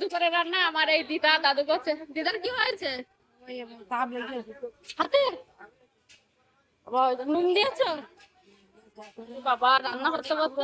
দুপুরে রান্না আমার এই দিদা দাদু করছে। দিদার কি হয়েছে হাতে? নুন দিয়েছ? বাবা রান্না করতে করতে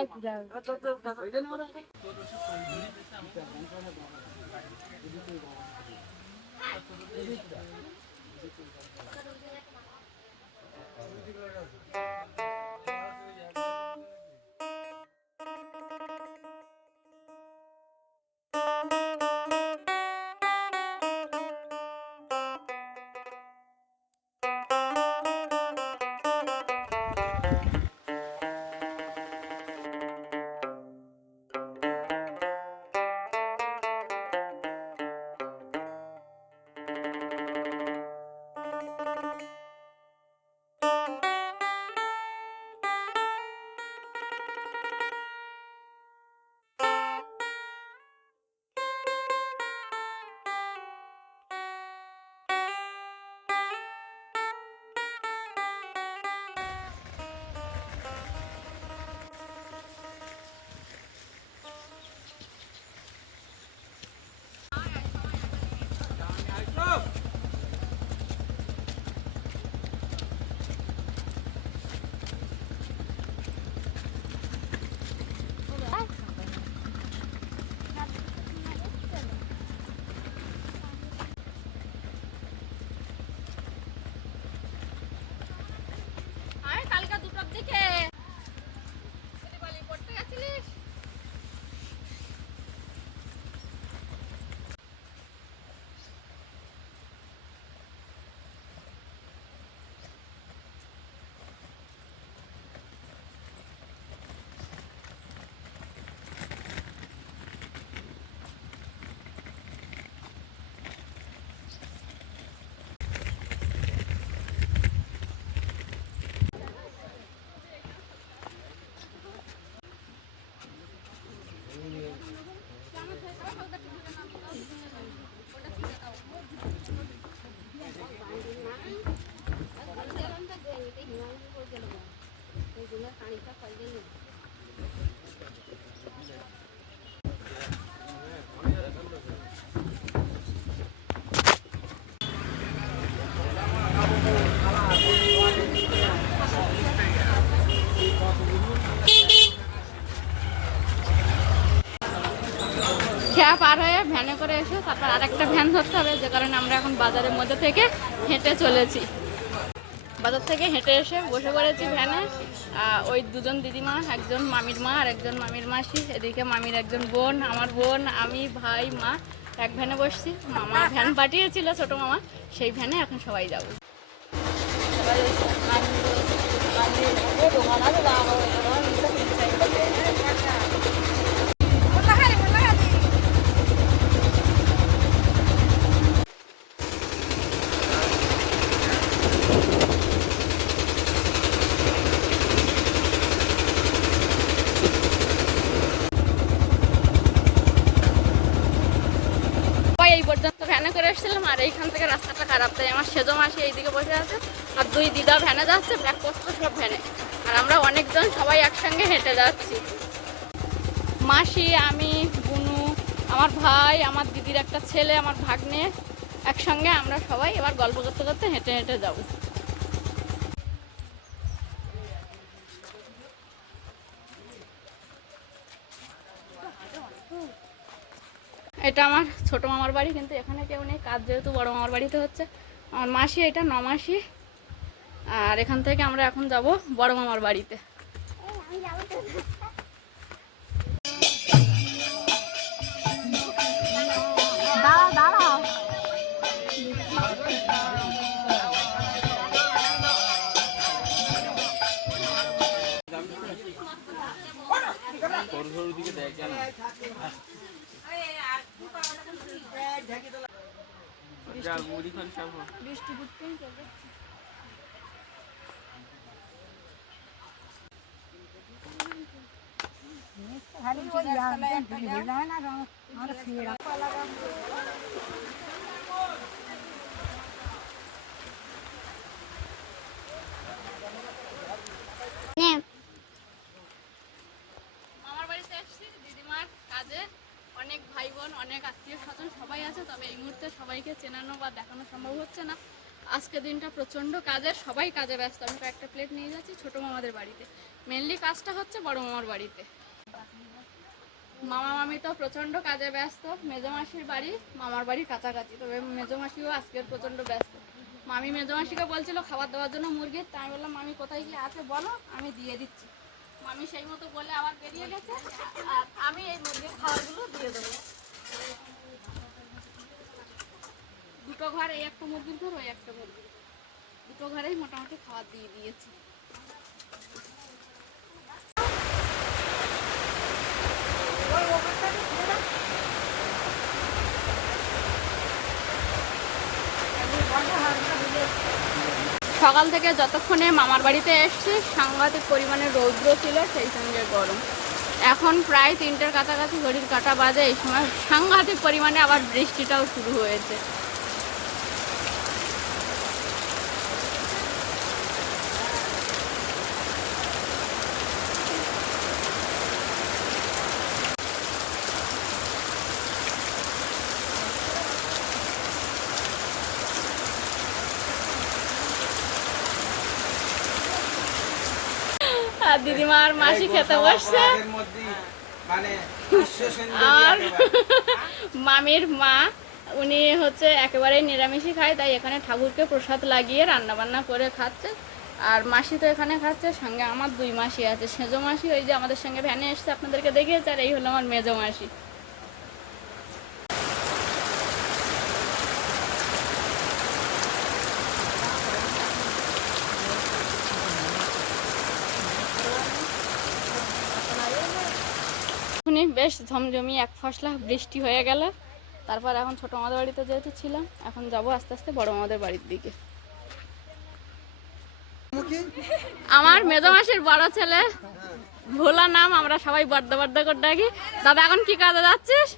কালকে দুটোর দিকে পড়তে গেছিলিস? খেয়া পার হয়ে ভ্যানে করে এসে তারপর আরেকটা ভ্যান ধরতে হবে, যে কারণে আমরা এখন বাজারের মধ্যে থেকে হেঁটে চলেছি। বাজার থেকে হেঁটে এসে বসে পড়েছি ভ্যানে। ওই দুজন দিদিমা, একজন মামির মা আর একজন মামির মাসি, এদিকে মামির একজন বোন, আমার বোন, আমি, ভাই, মা এক ভ্যানে বসছি। মামা ভ্যান পাঠিয়েছিল ছোট মামা, সেই ভ্যানে এখন সবাই যাবো। এই পর্যন্ত ভ্যানে করে এসেছিলাম, আর এইখান থেকে রাস্তাটা খারাপ, তাই আমার সেজো মাসি এইদিকে বসে আছে আর দুই দিদা ভ্যানে যাচ্ছে, ব্যাগপত্র সব ভ্যানে, আর আমরা অনেকজন সবাই একসঙ্গে হেঁটে যাচ্ছি। মাসি, আমি, বুনু, আমার ভাই, আমার দিদির একটা ছেলে, আমার ভাগ্নে, একসঙ্গে আমরা সবাই এবার গল্প করতে করতে হেঁটে হেঁটে যাবো। এটা আমার ছোট মামার বাড়ি, কিন্তু এখানে কেউ নেই, কাজ যেহেতু বড় মামার বাড়িতে হচ্ছে। আমার মাসি, এটা 9 মাসি, আর এখান থেকে আমরা এখন যাব বড় মামার বাড়িতে। বৃষ্টি মামার বাড়িতে এসেছি দিদিমার কাজে, অনেক ভাই বোন, অনেক আত্মীয় স্বজন সবাই আছে, তবে এই মুহূর্তে সবাইকে চেনানো বা দেখানো সম্ভব হচ্ছে না। আজকে দিনটা প্রচণ্ড কাজের, সবাই কাজে ব্যস্ত। আমি কয়েকটা প্লেট নিয়ে যাচ্ছি ছোটো মামাদের বাড়িতে। মেনলি কাজটা হচ্ছে বড় মামার বাড়িতে। মামা মামি তো প্রচণ্ড কাজে ব্যস্ত। মেজো মাসির বাড়ি মামার বাড়ির কাছাকাছি, তবে মেজো মাসিও আজকের প্রচণ্ড ব্যস্ত। মামি মেজো মাসিকে বলছিল খাবার দেওয়ার জন্য মুরগির, তাই বললাম মামি কোথায় কি আছে বলো, আমি দিয়ে দিচ্ছি। মামি সেই মতো বলে আবার বেরিয়ে গেছে, আর আমি এই মুরগির খাবারগুলো দিয়ে দেবো। দুটো ঘর, এই একটা মুরগির ঘর, ওই একটা মুরগির, দুটো ঘরেই মোটামুটি খাবার দিয়ে দিয়েছি। সকাল থেকে যতক্ষণে মামার বাড়িতে এসছি সাংঘাতিক পরিমাণে রৌদ্র ছিল, সেই সঙ্গে গরম। এখন প্রায় 3টের কাছাকাছি, ঘড়ির কাঁটা বাজে। এই সময় সাংঘাতিক পরিমাণে আবার বৃষ্টিটাও শুরু হয়েছে। আর দিদিমা আর মাসি খেতে বসছে, আর মামির মা উনি হচ্ছে একেবারেই নিরামিষই খায়, তাই এখানে ঠাকুরকে প্রসাদ লাগিয়ে রান্না বান্না করে খাচ্ছে। আর মাসি তো এখানে খাচ্ছে, সঙ্গে আমার 2 মাসি আছে। সেজো মাসি ওই যে আমাদের সঙ্গে ভ্যানে এসছে, আপনাদেরকে দেখিয়েছে, আর এই হলো আমার মেজো মাসি। বেশ ঝমঝমি এক ফসলা বৃষ্টি হয়ে গেল। তারপর এখন ছোট মামাদের বাড়িতে যেহেতু ছিলাম, এখন যাব আস্তে আস্তে বড় মামাদের বাড়ির দিকে। আমার মেজো মাসির বড় ছেলে, ভোলা নাম, আমরা সবাই বড্ড বড্ড করে ডাকি। দাদা এখন কি কাজে যাচ্ছিস?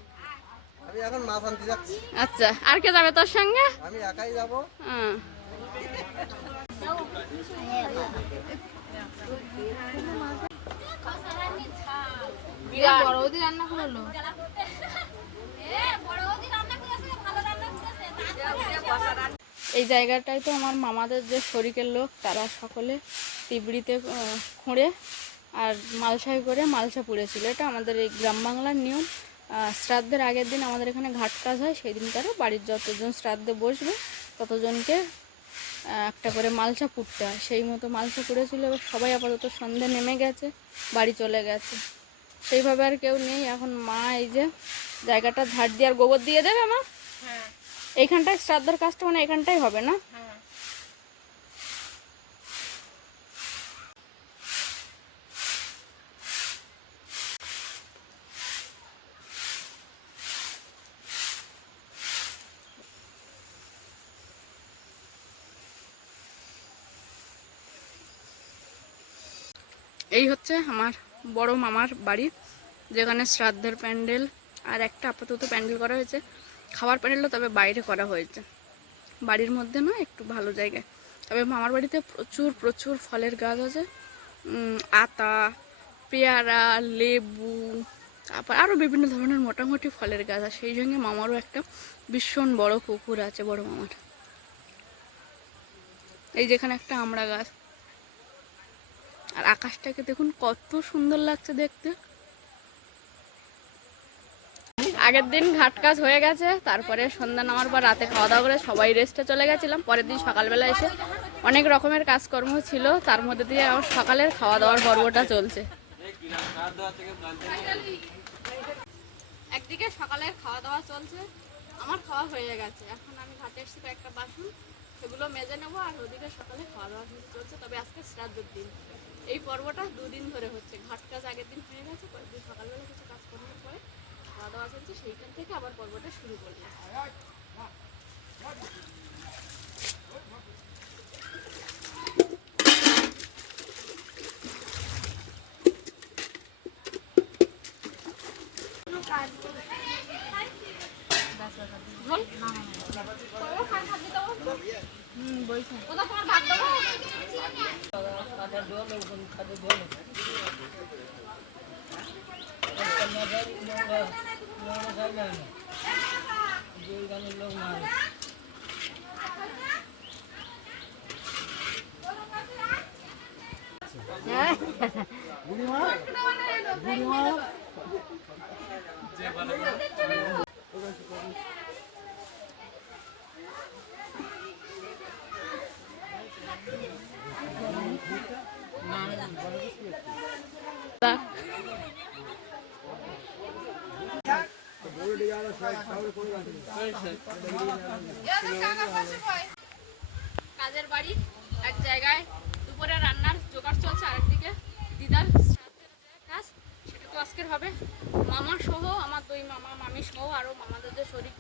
আমি এখন মাছ আনতে যাচ্ছি। আচ্ছা, আর কে যাবে তোর সঙ্গে? আমি একাই যাব। এই জায়গাটায় তো আমার মামাদের যে শরিকের লোক, তারা সকলে তিবড়িতে খুঁড়ে আর মালসায় করে মালসা পুড়েছিল। এটা আমাদের এই গ্রাম বাংলার নিয়ম। শ্রাদ্ধের আগের দিন আমাদের এখানে ঘাট কাজ হয়, সেই দিন তারা বাড়ির যতজন শ্রাদ্ধে বসবে ততজনকে একটা করে মালসা পুড়তে হয়। সেই মতো মালসা পুড়েছিল। এবার সবাই আপাতত সন্ধে নেমে গেছে, বাড়ি চলে গেছে, সেইভাবে আর কেউ নেই। এখন মা এই যে জায়গাটা ঝাড় দিয়ে আর গোবর দিয়ে দেবে মা। হ্যাঁ, এইখানটায় শ্রাদ্ধের কাজটা মানে এখানটাই হবে না? হ্যাঁ। এই হচ্ছে আমার বড় মামার বাড়ি, যেখানে শ্রাদ্ধের প্যান্ডেল আর একটা আপাতত প্যান্ডেল করা হয়েছে। খাবার প্যান্ডেলও তবে বাইরে করা হয়েছে, বাড়ির মধ্যে নয়, একটু ভালো জায়গায়। তবে মামার বাড়িতে প্রচুর প্রচুর ফলের গাছ আছে, আতা, পেয়ারা, লেবু, তারপর আরও বিভিন্ন ধরনের মোটামুটি ফলের গাছ আছে। সেই সঙ্গে মামারও একটা ভীষণ বড় পুকুর আছে বড় মামার। এই যেখানে একটা আমড়া গাছ, আর আকাশটাকে দেখুন কত সুন্দর লাগছে দেখতে। আগের দিন ঘাট কাজ হয়ে গেছে, তারপরে সন্ধ্যা নামার পর রাতে খাওয়া দাওয়া করে সবাই রেস্টে চলে গেছিলাম। পরের দিন সকালবেলা এসে অনেক রকমের কাজকর্ম ছিল, তার মধ্যে দিয়ে আমার সকালের খাওয়া দাওয়ার পর্বটা চলছে। একদিকে সকালের খাওয়া দাওয়া চলছে, আমার খাওয়া হয়ে গেছে। এখন আমি ঘাটে এসেছি কয়েকটা বাসন, সেগুলো মেজে নেবো। আর ওদিকে সকালে খাওয়া দাওয়া চলছে। তবে আজকে শ্রাদ্ধের দিন, এই পর্বটা 2 দিন ধরে হচ্ছে। ঘাট কাজ আগের দিন হয়ে গেছে, পরের দিন সকালবেলা কিছু কাজ করার পরে খাওয়া দাওয়া চলছে, সেইখান থেকে আবার পর্বটা শুরু করবে। কাজের বাড়ি এক জায়গায় দুপুরে রান্নার জোগাড় চলছে, আরেকদিকে দিদার শ্রাদ্ধের যে কাজ সেটা তো আজকের হবে। মামা সহ আমার দুই মামা মামি সহ আরও মামাদের যে শরীর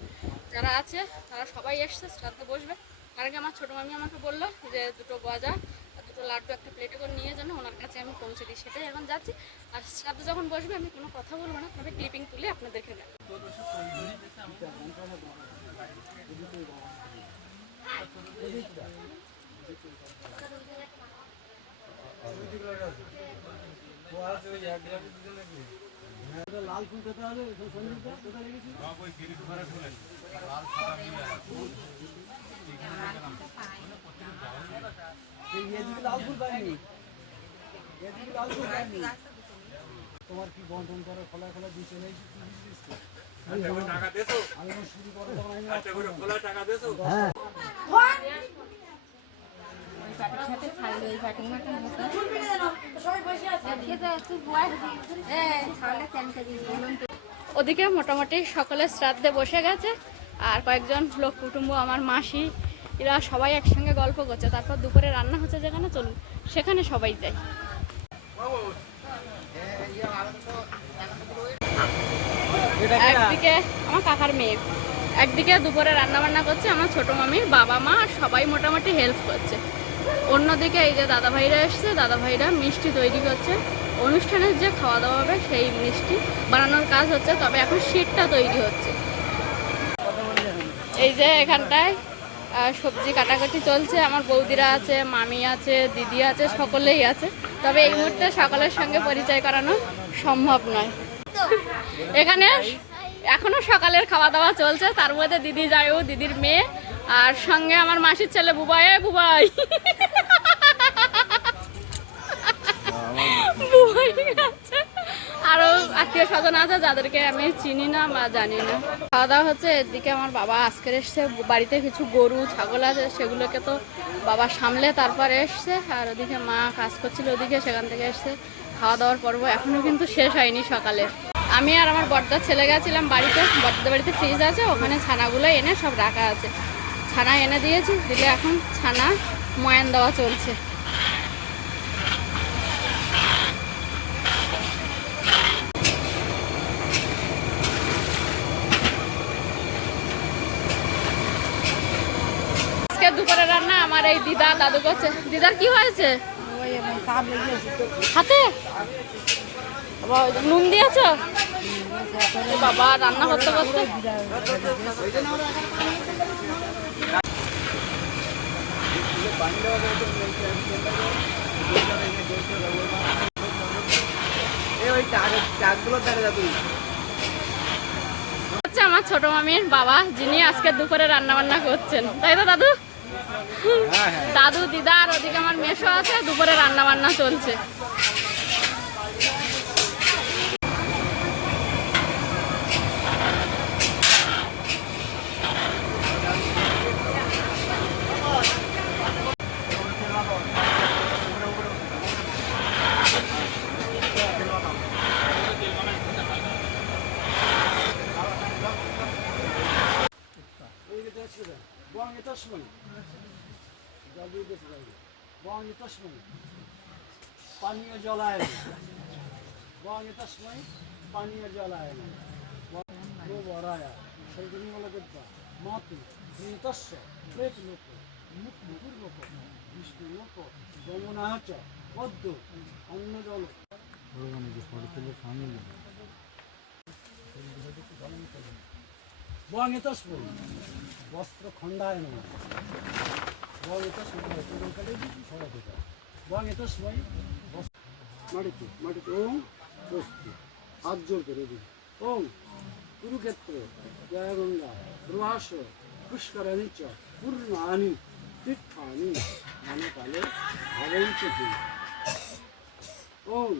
যারা আছে তারা সবাই এসছে শ্রাদ্ধে বসবে। তার আগে আমার ছোটো মামি আমাকে বললো যে দুটো গজা আর দুটো লাড্ডু একটা প্লেটে করে নিয়ে যেন ওনার কাছে আমি পৌঁছে দিই, সেটাই এখন যাচ্ছি। আর শ্রাদ্ধে যখন বসবে আমি কোনো কথা বলবো না, তবে ক্লিপিং তুলে আপনাদেরকে দেখ। লাল ফুল খেতে হবে, লাল ফুল পাইনি, লাল ফুল পাইনি। তোমার কি বন্ধন করে খোলা খোলা দিয়ে চলে এসেছি, আমি শুরু করো টাকা দিয়েছো। হ্যাঁ ওদিকে মোটামুটি সকলে শ্রাদ্ধে বসে গেছে, আর কয়েকজন লোক কুটুম্ব আমার মাসি এরা সবাই একসঙ্গে গল্প করছে। তারপর দুপুরে রান্না হচ্ছে যেখানে, চলুন সেখানে সবাই যায়। একদিকে আমার কাকার মেয়ে, একদিকে দুপুরে রান্না বান্না করছে আমার ছোটো মামির বাবা মা, সবাই মোটামুটি হেল্প করছে। অন্যদিকে এই যে দাদা ভাইরা এসছে, দাদা ভাইরা মিষ্টি তৈরি করছে। অনুষ্ঠানের যে খাওয়া দাওয়া হবে সেই মিষ্টি বানানোর কাজ হচ্ছে, তবে এখন শীতটা তৈরি হচ্ছে। এই যে এখানটায় সবজি কাটাকাটি চলছে, আমার বৌদিরা আছে, মামি আছে, দিদি আছে, সকলেই আছে। তবে এই মুহূর্তে সকলের সঙ্গে পরিচয় করানো সম্ভব নয়। এখানে এখনো সকালের খাওয়া দাওয়া চলছে, তার মধ্যে দিদি যায়, দিদির মেয়ে, আর সঙ্গে আমার মাসির ছেলে বুবাই। বুবাই আরো আত্মীয় স্বজন আছে যাদেরকে আমি চিনি না বা জানি না। খাওয়া দাওয়া হচ্ছে। এদিকে আমার বাবা আজকের এসছে, বাড়িতে কিছু গরু ছাগল আছে, সেগুলোকে তো বাবা সামলে তারপরে এসছে। আর ওদিকে মা কাজ করছিল ওদিকে, সেখান থেকে এসছে। খাওয়া দাওয়ার পর্ব এখনো কিন্তু শেষ হয়নি সকালে। আমি আর আমার বড়দার ছেলে গেছিলাম বাড়িতে, বড়দার বাড়িতে ফ্রিজ আছে, ওখানে ছানাগুলো এনে সব রাখা আছে। ছানা এনে দিয়েছি, দিলে এখন ছানা ময়ান দেওয়া চলছে। আজকে দুপুরে রান্না আমার এই দিদা দাদু করছে। দিদার কি হয়েছে হাতে? নুন দিয়েছ? বাবা রান্না করতে করতে হচ্ছে আমার ছোট মামির বাবা, যিনি আজকে দুপুরে রান্না বান্না করছেন, তাই তো দাদু? দাদু দিদা আর ওদিকে আমার মেশো আছে, দুপুরে রান্না বান্না চলছে। পানীয় জলায় পানীয় জলায় মাতু তস্য প্রেত লোক মুকুর লোক বিষ্ণু লোক যমুনাচ পদ্ম অন্ন জল বস্ত্র খণ্ডায় নয় মাটিতে ওম বস্তু হাত জোর করে দিন ওম কুরুক্ষেত্র জয়গঙ্গা প্রভাস পুষ্করাণি চ পূর্ণানি তীর্থানি নানকালে ভবন্তি ওম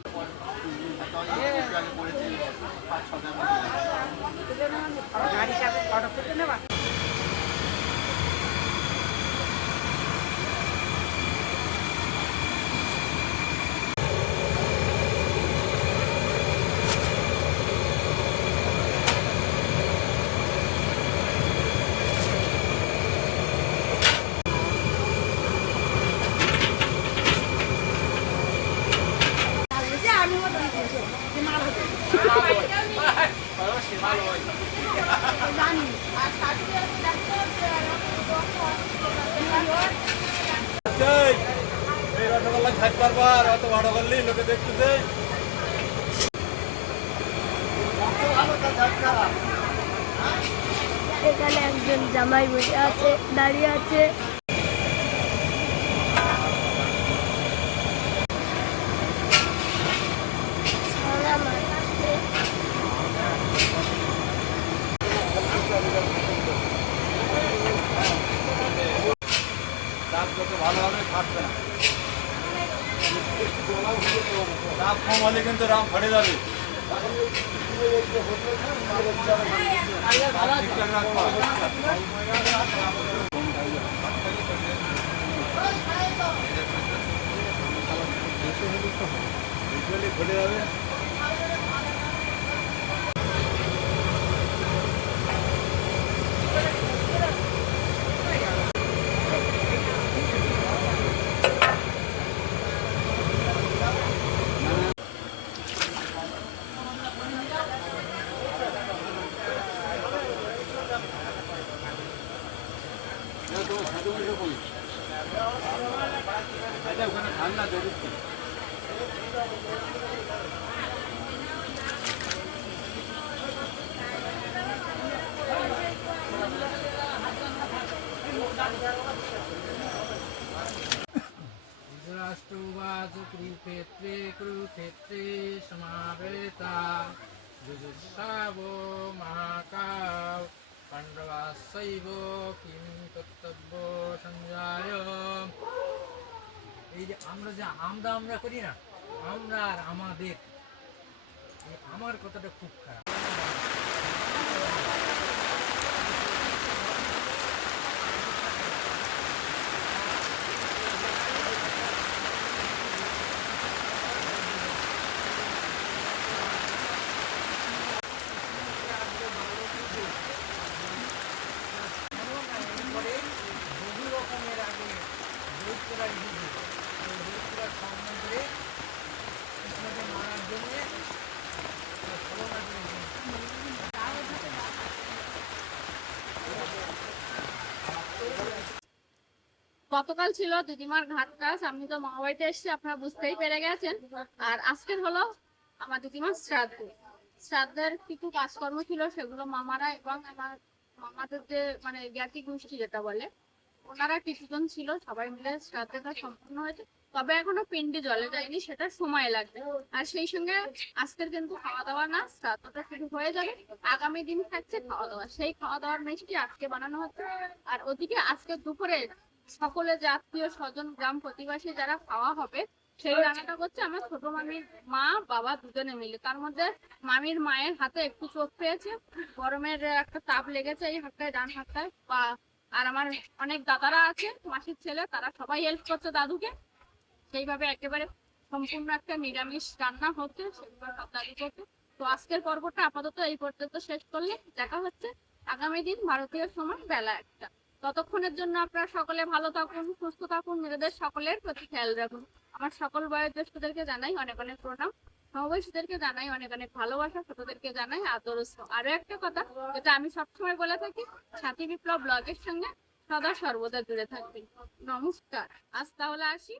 এই রসগোল্লা খাইতে পারবার অত বড় করলি লোকে দেখতেছে এখানে একজন জামাই বসে আছে, দাঁড়িয়ে আছে। সারা মাঠে দাঁত যত ভালো হবে ফাটবে না দাঁত কম হলে কিন্তু রাম ফাটে যাবে ঠিকঠাক রাখবা ফুটে যাবে ওখানে ঠান্ডা দেখছি ধৃতরাষ্ট্রোवाच कुरुक्षेत्रे समावेता जुजुत्सावो महाकाव पाण्डवाश्चैव किं कर्तব্য সঞ্জয়। এই যে আমরা আমরা করি না, আমরা আর আমাদের, এই আমার কথাটা খুব খারাপ। বহু রকমের আগে দৈত্যরা এসেছে, সেই দৈত্যরা সম্মান করে কৃষ্ণকে মারার জন্যে ছলনা করে গতকাল ছিল দিদিমার ঘাট কাজ, আমি তো মামা বাড়িতে এসেছি, আপনারা বুঝতেই পেরে গেছেন। আর আজকের হলো আমার দিদিমার শ্রাদ্ধ। শ্রাদ্ধের কিছু কাজকর্ম ছিল, সেগুলো মামারা এবং আমার মামাদের যে মানে জ্ঞাতি গোষ্ঠী যেটা বলে, ওনারা কিছুজন ছিল, সবাই মিলে শ্রাদ্ধটা সম্পূর্ণ হয়েছে। তবে এখনো পিন্ডি জলে যায়নি, সেটা সময় লাগবে। আর সেই সঙ্গে আজকের কিন্তু খাওয়া দাওয়া না, শ্রাদ্ধটা শুরু হয়ে যাবে, আগামী দিন থাকছে খাওয়া দাওয়া। সেই খাওয়া দাওয়ার মিষ্টি আজকে বানানো হচ্ছে। আর ওদিকে আজকে দুপুরে সকলে যে আত্মীয় স্বজন গ্রাম প্রতিবাসী যারা খাওয়া হবে, সেই রান্নাটা করছে আমার ছোট মামির মা বাবা দুজনে মিলে। তার মধ্যে মামির মায়ের হাতে একটু চোট পেয়েছে, গরমের একটা তাপ লেগেছে এই হাতটায়, ডান হাতটায়। আর আমার অনেক দাদারা আছে, মাসির ছেলে, তারা সবাই হেল্প করছে দাদুকে। সেইভাবে একেবারে সম্পূর্ণ একটা নিরামিষ রান্না হচ্ছে, সেগুলো সব দাদু করছে। তো আজকের পর্বটা আপাতত এই পর্যন্ত শেষ করলে, দেখা হচ্ছে আগামী দিন ভারতীয় সময় বেলা 1টা। ততক্ষণের জন্য আপনারা সকলে ভালো থাকুন, সুস্থ থাকুন, নিজেদের সকলের প্রতি খেয়াল রাখুন। আমার সকল বয়োজ্যেষ্ঠদেরকে জানাই অনেক অনেক প্রণাম, সমবয়সীদেরকে জানাই অনেক অনেক ভালোবাসা, ছোটদেরকে জানাই আদর ও স্নেহ। আরো একটা কথা যেটা আমি সবসময় বলে থাকি, সাথী বিপ্লব ব্লগের সঙ্গে সদা সর্বদা জুড়ে থাকবেন। নমস্কার, আজ তাহলে আসি।